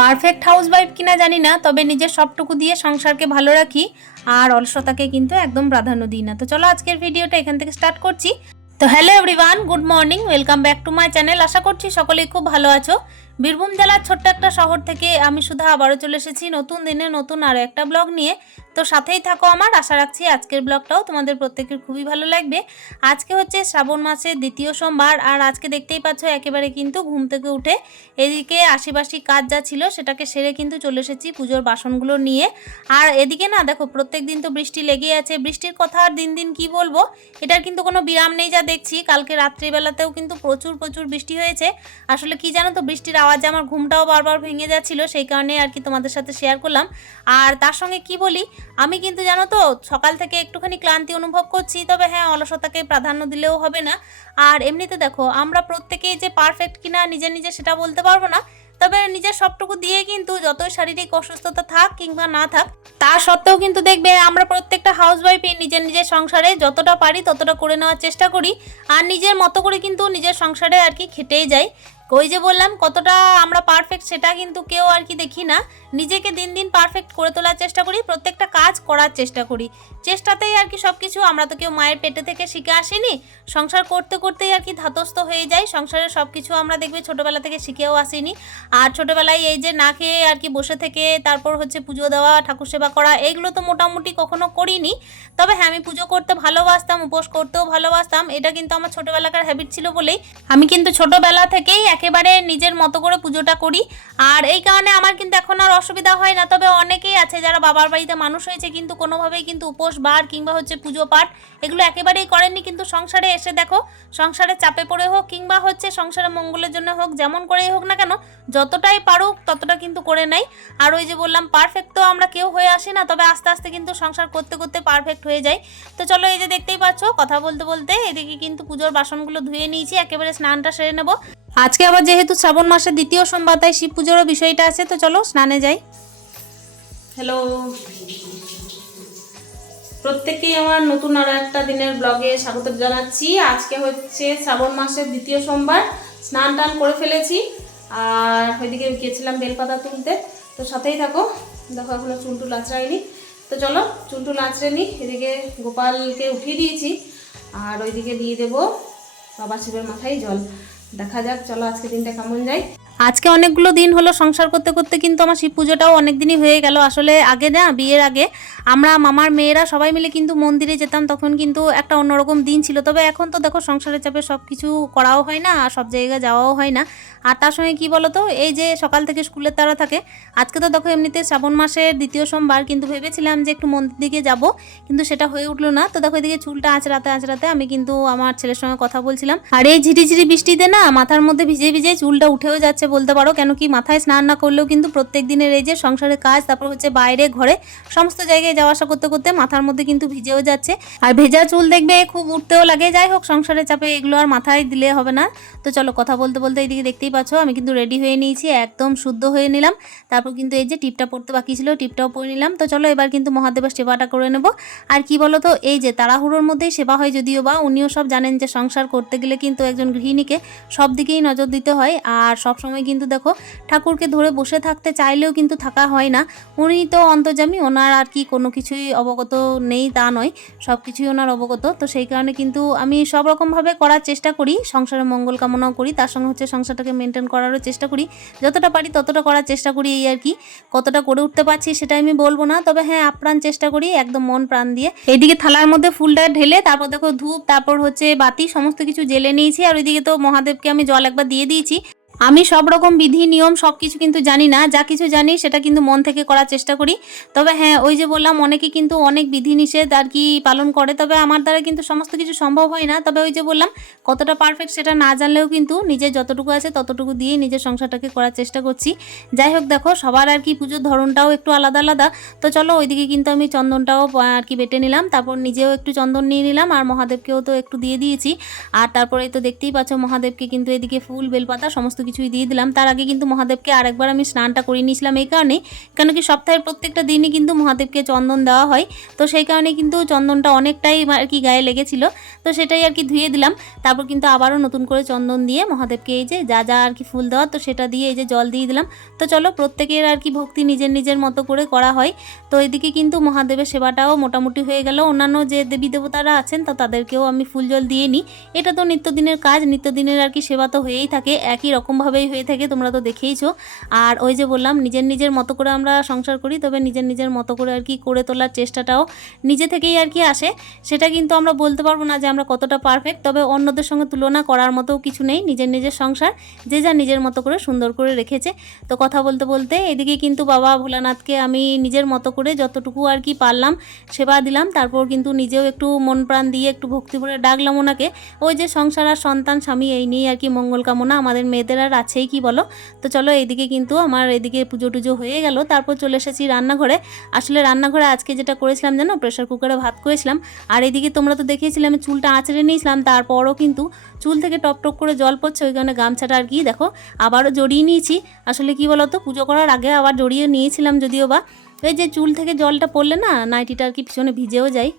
Perfect house wife কিনা জানি না, তবে নিজের সবটুকু দিয়ে সংসারকে ভালো রাখি, আর অলসতাকে কিন্তু একদম প্রাধান্য দিই না। তো চলো আজকের ভিডিওটা এখান থেকে স্টার্ট করছি। তো hello everyone, good morning, welcome back to my channel. আশা করছি সকলেই খুব ভালো আছো। বীরভূম জেলার ছোট্ট একটা শহর থেকে আমি সুধা আবারও চলে এসেছি নতুন দিনে নতুন আরও একটা ব্লগ নিয়ে। তো সাথেই থাকো আমার, আশা রাখছি আজকের ব্লগটাও তোমাদের প্রত্যেকের খুবই ভালো লাগবে। আজকে হচ্ছে শ্রাবণ মাসের দ্বিতীয় সোমবার আর আজকে দেখতেই পাচ্ছ একেবারে কিন্তু ঘুম থেকে উঠে এদিকে আশিবাসি কাজ যা ছিল সেটাকে সেরে কিন্তু চলে এসেছি পুজোর বাসনগুলো নিয়ে। আর এদিকে না দেখো প্রত্যেক দিন তো বৃষ্টি লেগেই আছে, বৃষ্টির কথা আর দিন দিন কি বলব? এটার কিন্তু কোনো বিরাম নেই যা দেখছি। কালকে রাত্রিবেলাতেও কিন্তু প্রচুর প্রচুর বৃষ্টি হয়েছে। আসলে কি জানো তো বৃষ্টির আওয়াজে আমার ঘুমটাও বারবার ভেঙে যাচ্ছিল, সেই কারণে আর কি তোমাদের সাথে শেয়ার করলাম। আর তার সঙ্গে কি বলি, আমি কিন্তু জানো তো, সকাল থেকে একটুখানি ক্লান্তি অনুভব করছি, তবে হ্যাঁ অলসতাকে প্রাধান্য দিলেও হবে না। আর এমনিতে দেখো, আমরা প্রত্যেকেই যে পারফেক্ট কিনা, নিজে নিজে সেটা বলতে পারব না, তবে নিজের সবটুকু দিয়ে কিন্তু যতই শারীরিক অসুস্থতা থাক কিংবা না থাক তা সত্ত্বেও কিন্তু দেখবে আমরা প্রত্যেকটা হাউস ওয়াইফই নিজের নিজের সংসারে যতটা পারি ততটা করে নেওয়ার চেষ্টা করি। আর নিজের মতো করে কিন্তু নিজের সংসারে আর কি খেটেই যাই। ওই যে বললাম, কতটা আমরা পারফেক্ট সেটা কিন্তু কেউ আর কি দেখি না। নিজেকে দিন দিন পারফেক্ট করে তোলার চেষ্টা করি, প্রত্যেকটা কাজ করার চেষ্টা করি। চেষ্টাতেই আর কি সব কিছু আমরা তো কেউ মায়ের পেটে থেকে শিখে আসিনি। সংসার করতে করতেই আর কি ধাতস্থ হয়ে যায় সংসারের সব কিছু আমরা দেখবে ছোটোবেলা থেকে শিখেও আসিনি। আর ছোটোবেলায় এই যে না খেয়ে আর কি বসে থেকে, তারপর হচ্ছে পুজো দেওয়া, ঠাকুর সেবা করা এইগুলো তো মোটামুটি কখনো করিনি। তবে হ্যাঁ আমি পুজো করতে ভালোবাসতাম, উপোস করতেও ভালোবাসতাম। এটা কিন্তু আমার ছোটোবেলাকার হ্যাবিট ছিল বলেই। আমি কিন্তু ছোটোবেলা থেকেই একেবারে নিজের মতো করে পুজোটা করি। আর এই কারণে আমার কিন্তু এখন আর অসুবিধা হয় না। তবে অনেকেই আছে যারা বাবার বাড়িতে মানুষ হয়েছে কিন্তু কোনোভাবেই কিন্তু উপোস, বার কিংবা হচ্ছে পুজো পাঠ এগুলো একেবারেই করেননি। কিন্তু সংসারে এসে দেখো সংসারে চাপে পড়ে হোক কিংবা হচ্ছে সংসারে মঙ্গলের জন্য হোক, যেমন করেই হোক না কেন, যতটাই পারুক ততটা কিন্তু করে নেয় আর ওই যে বললাম পারফেক্ট তো আমরা কেউ হয়ে আসি না, তবে আস্তে আস্তে কিন্তু সংসার করতে করতে পারফেক্ট হয়ে যায়। তো চলো এই যে দেখতেই পাচ্ছ, কথা বলতে বলতে এদিকে কিন্তু পুজোর বাসনগুলো ধুয়ে নিয়েছি, একেবারে স্নানটা সেরে নেব। আজকে আবার যেহেতু শ্রাবণ মাসের দ্বিতীয় সোমবার, তাই শিব পুজোরও বিষয়টা আছে, তো চলো স্নানে যাই। হ্যালো প্রত্যেকেই আমার নতুন আর একটা দিনের ব্লগে স্বাগত জানাচ্ছি। আজকে হচ্ছে শ্রাবণ মাসের দ্বিতীয় সোমবার, স্নান টান করে ফেলেছি। আর ওইদিকে গিয়েছিলাম বেলপাতা তুলতে, তো সাথেই থাকো। দেখো এখনও চুলটুল আঁচড়াইনি। তো চলো চুলটুল লাচড়ে নিই এদিকে গোপালকে উঠিয়ে দিয়েছি। আর ওইদিকে দিয়ে দেবো বাবা শিবের মাথায় জল। দেখা যাক চলো আজকে দিনটা কেমন যায়। আজকে অনেকগুলো দিন হলো সংসার করতে করতে কিন্তু আমার শিব পুজোটাও অনেক দিনই হয়ে গেল। আসলে আগে না, বিয়ের আগে আমরা, মামার মেয়েরা সবাই মিলে কিন্তু মন্দিরে যেতাম, তখন কিন্তু একটা অন্যরকম দিন ছিল। তবে এখন তো দেখো সংসারের চাপে সব কিছু করাও হয় না, আর সব জায়গায় যাওয়াও হয় না। আর তার সঙ্গে কি বলতো, এই যে সকাল থেকে স্কুলের তারা থাকে, আজকে তো দেখো এমনিতে শ্রাবণ মাসের দ্বিতীয় সোমবার কিন্তু ভেবেছিলাম যে একটু মন্দির দিকে যাব, কিন্তু সেটা হয়ে উঠল না। তো দেখো এদিকে চুলটা আঁচড়াতে আঁচড়াতে আমি কিন্তু আমার ছেলের সঙ্গে কথা বলছিলাম। আর এই ঝিরিঝিরি বৃষ্টিতে না, মাথার মধ্যে ভিজে ভিজে চুলটা উঠেও যাচ্ছে বলতে পারো কেন কি মাথায় স্নান না করলেও কিন্তু প্রত্যেক দিনের এই যে সংসারের কাজ, তারপর হচ্ছে বাইরে, ঘরে, সমস্ত জায়গায় যাওয়া আসা করতে করতে মাথার মধ্যে কিন্তু ভিজেও যাচ্ছে। আর ভেজা চুল দেখবে খুব উঠতেও লাগে। যাই হোক, সংসারের চাপে এগুলো আর মাথায় দিলে হবে না। তো চলো, কথা বলতে বলতে এইদিকে দেখতেই পাচ্ছ, আমি কিন্তু রেডি হয়ে নিয়েছি, একদম শুদ্ধ হয়ে নিলাম। তারপর কিন্তু এই যে টিপটা পড়তে বাকি ছিল, টিপটাও পরে নিলাম। তো চলো, এবার কিন্তু মহাদেবের সেবাটা করে নেব। আর কি বলো তো এই যে তাড়াহুড়োর মধ্যেই সেবা হয় যদিও বা, উনিও সব জানেন যে সংসার করতে গেলে কিন্তু একজন গৃহিণীকে সব দিকেই নজর দিতে হয়। আর সব সময় কিন্তু দেখো ঠাকুরকে ধরে বসে থাকতে চাইলেও কিন্তু থাকা হয় না। উনি তো অন্তর্জামী ওনার আর কি কোনো কিছুই অবগত নেই, তা নয়। সব কিছুই ওনার অবগত। তো সেই কারণে কিন্তু আমি সব রকমভাবে করার চেষ্টা করি, সংসারের মঙ্গল কামনাও করি, তার সঙ্গে হচ্ছে সংসারটাকে মেনটেন করারও চেষ্টা করি। যতটা পারি ততটা করার চেষ্টা করি এই আর কি। কতটা করে উঠতে পারছি সেটা আমি বলব না, তবে হ্যাঁ আপ্রাণ চেষ্টা করি একদম মন প্রাণ দিয়ে। এইদিকে থালার মধ্যে ফুলটা ঢেলে তারপর দেখো ধূপ, তারপর হচ্ছে বাতি, সমস্ত কিছু জেলে নিয়েছি। আর ওইদিকে তো মহাদেবকে আমি জল একবার দিয়ে দিয়েছি। আমি সব রকম বিধি, নিয়ম সব কিছু কিন্তু জানি না। যা কিছু জানি সেটা কিন্তু মন থেকে করার চেষ্টা করি। তবে হ্যাঁ ওই যে বললাম, অনেকে কিন্তু অনেক বিধি নিষেধ আর কি পালন করে। তবে আমার দ্বারা কিন্তু সমস্ত কিছু সম্ভব হয় না। তবে ওই যে বললাম, কতটা পারফেক্ট সেটা না জানলেও কিন্তু নিজের যতটুকু আছে ততটুকু দিয়ে নিজের সংসারটাকে করার চেষ্টা করছি। যাই হোক, দেখো, সবার আর কি পুজোর ধরনটাও একটু আলাদা আলাদা। তো চলো, ওইদিকে কিন্তু আমি চন্দনটাও আর কি বেটে নিলাম। তারপর নিজেও একটু চন্দন নিয়ে নিলাম আর মহাদেবকেও তো একটু দিয়ে দিয়েছি। আর তারপরে তো দেখতেই পাচ্ছ, মহাদেবকে কিন্তু এদিকে ফুল, বেলপাতা, সমস্ত কিছুই দিয়ে দিলাম। তার আগে কিন্তু মহাদেবকে আরেকবার আমি স্নানটা করে নিয়েছিলাম এই কারণে। কেন কি সপ্তাহের প্রত্যেকটা দিনই কিন্তু মহাদেবকে চন্দন দেওয়া হয়। তো সেই কারণে কিন্তু চন্দনটা অনেকটাই আর কি গায়ে লেগেছিল। তো সেটাই আর কি ধুয়ে দিলাম। তারপর কিন্তু আবারও নতুন করে চন্দন দিয়ে মহাদেবকে এই যে যা যা আর কি ফুল দেওয়া তো সেটা দিয়ে এই যে জল দিয়ে দিলাম। তো চলো প্রত্যেকের আর কি ভক্তি নিজের নিজের মতো করে করা হয়। তো এদিকে কিন্তু মহাদেবের সেবাটাও মোটামুটি হয়ে গেল। অন্যান্য যে দেবী দেবতারা আছেন তো তাদেরকেও আমি ফুল জল দিয়ে নিই। এটা তো নিত্যদিনের কাজ। নিত্যদিনের আর কি সেবা তো হয়েই থাকে। একই রকমভাবেই হয়ে থাকে, তোমরা তো দেখেইছো। আর ওই যে বললাম, নিজের নিজের মতো করে আমরা সংসার করি, তবে নিজের নিজের মতো করে আর কি করে তোলার চেষ্টাটাও নিজে থেকেই আর কি আসে। সেটা কিন্তু আমরা বলতে পারব না যে আমরা কতটা পারফেক্ট তবে অন্যদের সঙ্গে তুলনা করার মতো কিছু নেই, নিজের নিজের সংসার, যে যা নিজের মতো করে সুন্দর করে রেখেছে। তো কথা বলতে বলতে এদিকে কিন্তু বাবা ভোলানাথকে আমি নিজের মতো করে যতটুকু আর কি পারলাম সেবা দিলাম, তারপর কিন্তু নিজেও একটু মন প্রাণ দিয়ে একটু ভক্তি করে ডাকলাম ওনাকে। ওই যে সংসার আর সন্তান, স্বামী, এই নিয়ে আর কি মঙ্গল কামনা, আমাদের মেয়েদের আর আছেই কি বলো? তো চলো এইদিকে কিন্তু আমার এদিকে পুজো টুজো হয়ে গেল। তারপর চলে এসেছি রান্নাঘরে। আসলে রান্নাঘরে আজকে যেটা করেছিলাম জানো প্রেশার কুকারে ভাত করেছিলাম। আর এদিকে তোমরা তো দেখেছিলে আমি চুলটা আঁচড়ে নিয়েছিলাম, তারপরও কিন্তু চুল থেকে টপ টপ করে জল পড়ছে, ওই কারণে গামছাটা আর কি দেখো, আবারও জড়িয়ে নিয়েছি। আসলে কি বলতো, পুজো করার আগে আবার জড়িয়ে নিয়েছিলাম যদিও বা। এই যে চুল থেকে জলটা পড়লে না, নাইটিটা আর কি পিছনে ভিজেও যায়।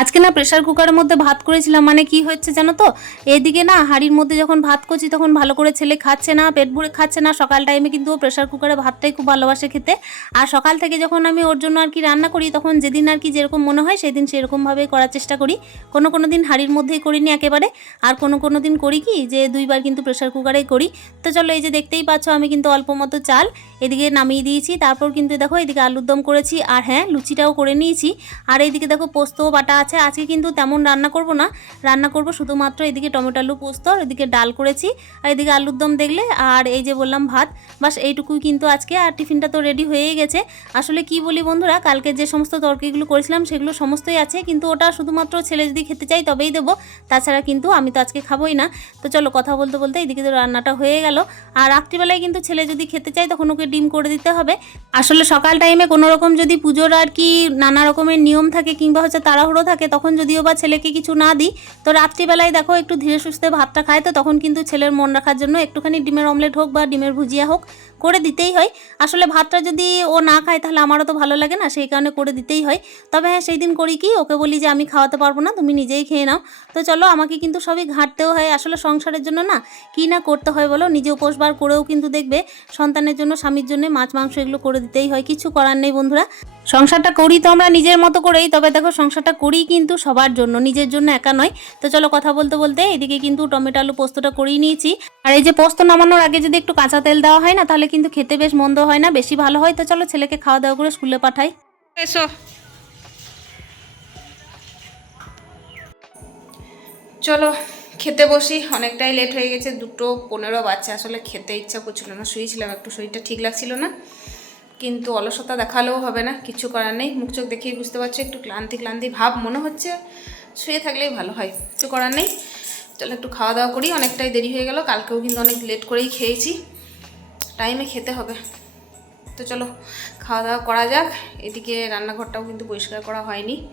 আজকে না প্রেশার কুকারের মধ্যে ভাত করেছিলাম মানে কি হচ্ছে জানো তো? এদিকে না হাঁড়ির মধ্যে যখন ভাত করছি তখন ভালো করে ছেলে খাচ্ছে না, পেট ভরে খাচ্ছে না। সকাল টাইমে কিন্তু ও প্রেশার কুকারে ভাতটাই খুব ভালোবাসে খেতে। আর সকাল থেকে যখন আমি ওর জন্য আর কি রান্না করি, তখন যেদিন আর কি যেরকম মনে হয় সেদিন সেরকমভাবেই করার চেষ্টা করি। কোনো কোনো দিন হাঁড়ির মধ্যেই করিনি একেবারে। আর কোনো কোনো দিন করি কি যে দুইবার কিন্তু প্রেশার কুকারেই করি। তো চলো এই যে দেখতেই পাচ্ছ আমি কিন্তু অল্প মতো চাল এদিকে নামিয়ে দিয়েছি। তারপর কিন্তু দেখো এদিকে আলুর দম করেছি। আর হ্যাঁ লুচিটাও করে নিয়েছি। আর এইদিকে দেখো পোস্ত বাটা আছে আজকে কিন্তু তেমন রান্না করব না। রান্না করব শুধুমাত্র এদিকে টমেটো আলু পোস্ত আর এদিকে ডাল করেছি, আর এদিকে আলুর দম দেখলে, আর এই যে বললাম ভাত, বাস এইটুকুই কিন্তু আজকে, আর টিফিনটা তো রেডি হয়েই গেছে। আসলে কি বলি বন্ধুরা, কালকে যে সমস্ত তরকারিগুলো করেছিলাম, সেগুলো সমস্তই আছে, কিন্তু ওটা শুধুমাত্র ছেলে যদি খেতে চাই তবেই দেবো, তাছাড়া কিন্তু আমি তো আজকে খাবোই না। তো চলো কথা বলতে বলতে এদিকে তো রান্নাটা হয়ে গেল। আর রাত্রিবেলায় কিন্তু ছেলে যদি খেতে চায়, তখন ওকে ডিম করে দিতে হবে। আসলে সকাল টাইমে কোনো রকম যদি পুজোর আর কি নানা রকমের নিয়ম থাকে, কিংবা হচ্ছে তাড়াহুড়ো থাকে তখন যদিও বা ছেলেকে কিছু না দিই, তো রাত্রিবেলায় দেখো একটু ধীরে সুস্থে ভাতটা খায়, তো তখন কিন্তু ছেলের মন রাখার জন্য একটুখানি ডিমের অমলেট হোক বা ডিমের ভুজিয়া হোক করে দিতেই হয়। আসলে ভাতটা যদি ও না খায়, তাহলে আমারও তো ভালো লাগে না, সেই কারণে করে দিতেই হয়। তবে হ্যাঁ সেই দিন করি কি, ওকে বলি যে, আমি খাওয়াতে পারব না, তুমি নিজেই খেয়ে নাও। তো চলো, আমাকে কিন্তু সবই ঘাঁটতেও হয়। আসলে সংসারের জন্য না, কি না করতে হয় বলো? নিজে উপোস বার করেও কিন্তু দেখবে, সন্তানের জন্য, স্বামীর জন্য মাছ, মাংস এগুলো করে দিতেই হয়। কিছু করার নেই বন্ধুরা। সংসারটা করি তো আমরা নিজের মতো করেই, তবে দেখো সংসারটা করি কিন্তু সবার জন্য, নিজের জন্য একা নয়। তো চলো কথা বলতে বলতে এদিকে কিন্তু টমেটো আলু পোস্তটা করিয়ে নিয়েছি। আর এই যে পোস্ত নামানোর আগে যদি একটু কাঁচা তেল দেওয়া হয় না, তাহলে কিন্তু খেতে বেশ মন্দ হয় না, বেশি ভালো হয়। তো চলো ছেলেকে খাওয়া দাওয়া করে স্কুলে পাঠাই। এসো। চলো, খেতে বসি। অনেকটাই লেট হয়ে গেছে, দুটো পনেরো বাচ্চা আসলে খেতে ইচ্ছা করছিল না, শুয়েছিলাম, একটু শরীরটা ঠিক লাগছিল না। কিন্তু অলসতা দেখালেও হবে না, কিছু করার নেই। মুখ চোখ দেখেই বুঝতে পারছ, একটু ক্লান্তি ক্লান্তি ভাব মনে হচ্ছে। শুয়ে থাকলেই ভালো হয়, কিছু করার নেই। চলো একটু খাওয়া দাওয়া করি, অনেকটাই দেরি হয়ে গেল, কালকেও কিন্তু অনেক লেট করেই খেয়েছি। টাইমে খেতে হবে। তো চলো, খাওয়া দাওয়া করা যাক। এদিকে রান্নাঘরটাও কিন্তু পরিষ্কার করা হয়নি।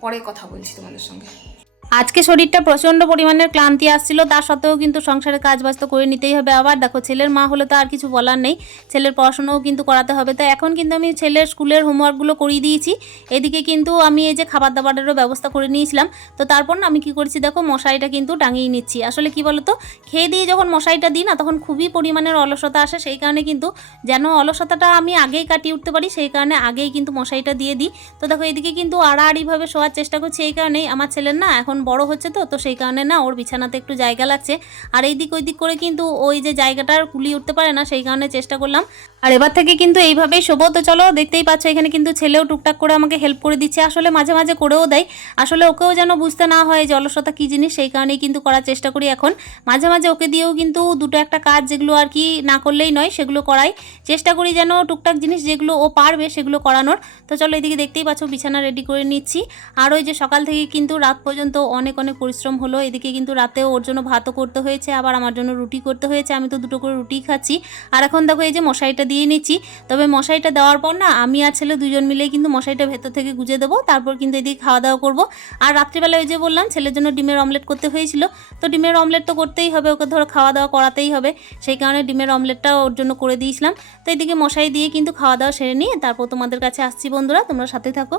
পরে কথা বলছি তোমাদের সঙ্গে। আজকে শরীরটা প্রচণ্ড পরিমাণের ক্লান্তি আসছিল তা সত্ত্বেও কিন্তু সংসারে কাজ বাজ তো করে নিতেই হবে আবার। দেখো, ছেলের মা হলে তো আর কিছু বলার নেই, ছেলের পড়াশোনাও কিন্তু করাতে হবে। তো এখন কিন্তু আমি ছেলের স্কুলের হোমওয়ার্কগুলো করিয়ে দিয়েছি। এদিকে কিন্তু আমি এই যে খাবার দাবারেরও ব্যবস্থা করে নিয়েছিলাম। তো তারপর না আমি কি করেছি দেখো, মশারিটা কিন্তু টাঙিয়ে নিচ্ছি। আসলে কি বলতো, খেয়ে দিয়ে যখন মশারিটা দিই না, তখন খুবই পরিমাণের অলসতা আসে। সেই কারণে কিন্তু যেন অলসতাটা আমি আগেই কাটিয়ে উঠতে পারি, সেই কারণে আগেই কিন্তু মশারিটা দিয়ে দিই। তো দেখো, এদিকে কিন্তু আড়াআড়িভাবে শোয়ার চেষ্টা করছি, এই কারণেই আমার ছেলের না এখন বড় হচ্ছে তো তো সেই কারণে না ওর বিছানাতে একটু জায়গা লাগছে। আর এই দিক ওই দিক করে কিন্তু ওই যে জায়গাটার কুলিয়ে উঠতে পারে না, সেই কারণে চেষ্টা করলাম। আর এবার থেকে কিন্তু এইভাবেই শোবো। তো চলো, দেখতেই পাচ্ছ এখানে কিন্তু ছেলেও টুকটাক করে আমাকে হেল্প করে দিচ্ছে। আসলে মাঝে মাঝে করেও দেয়। আসলে ওকেও যেন বুঝতে না হয় যে অলসতা কী জিনিস, সেই কারণেই কিন্তু করার চেষ্টা করি এখন। মাঝে মাঝে ওকে দিয়েও কিন্তু দুটো একটা কাজ যেগুলো আর কি না করলেই নয়, সেগুলো করাই। চেষ্টা করি যেন টুকটাক জিনিস যেগুলো ও পারবে সেগুলো করানোর। তো চলো এদিকে দেখতেই পাচ্ছ বিছানা রেডি করে নিচ্ছি। আর ওই যে সকাল থেকে কিন্তু রাত পর্যন্ত অনেক অনেক পরিশ্রম হলো। এদিকে কিন্তু রাতেও ওর জন্য ভাতও করতে হয়েছে, আবার আমার জন্য রুটি করতে হয়েছে। আমি তো দুটো করে রুটি খাচ্ছি। আর এখন দেখো এই যে মশারিটা দিয়ে নিচ্ছি। তবে মশারিটা দেওয়ার পর না, আমি আর ছেলে দুজন মিলে কিন্তু মশারিটা ভেতর থেকে গুজে দেবো, তারপর কিন্তু এদিকে খাওয়া দাওয়া করব। আর রাত্রিবেলা ওই যে বললাম, ছেলের জন্য ডিমের অমলেট করতে হয়েছিল। তো ডিমের অমলেট তো করতেই হবে, ওকে ধরো খাওয়া দাওয়া করাতেই হবে। সেই কারণে ডিমের অমলেটটা ওর জন্য করে দিয়েছিলাম। তো এদিকে মশারি দিয়ে কিন্তু খাওয়া দাওয়া সেরে নিয়ে তারপর তোমাদের কাছে আসছি বন্ধুরা, তোমরা সাথে থাকো।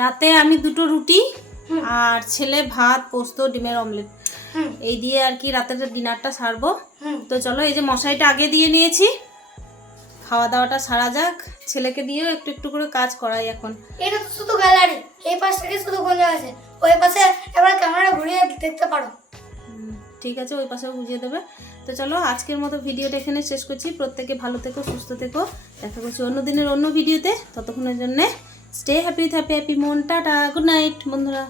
রাতে আমি দুটো রুটি আর ছেলে ভাত পোস্ত ডিমের অমলেট। এই দিয়ে আর কি রাতের ডিনারটা সারবো। তো চলো এই যে মশারিটা আগে দিয়ে নিয়েছি। খাওয়া দাওয়াটা সারা যাক। ছেলেকে দিয়েও একটু একটু করে কাজ করাই এখন। এটা তো শুধু গ্যালারি। এই পাশ থেকে শুধু গোঞ্জা আছে। ওই পাশে এবার ক্যামেরা ঘুরিয়ে দেখতে পারো। ঠিক আছে ওই পাশেও বুঝিয়ে দেবে। তো চলো আজকের মতো ভিডিওটা এখানে শেষ করছি। প্রত্যেকে ভালো থেকো সুস্থ থেকো। দেখা করছি অন্য দিনের অন্য ভিডিওতে। ততক্ষণের জন্যে স্টে হ্যাপি হ্যাপি হ্যাপি মন টাটা গুড নাইট বন্ধুরা।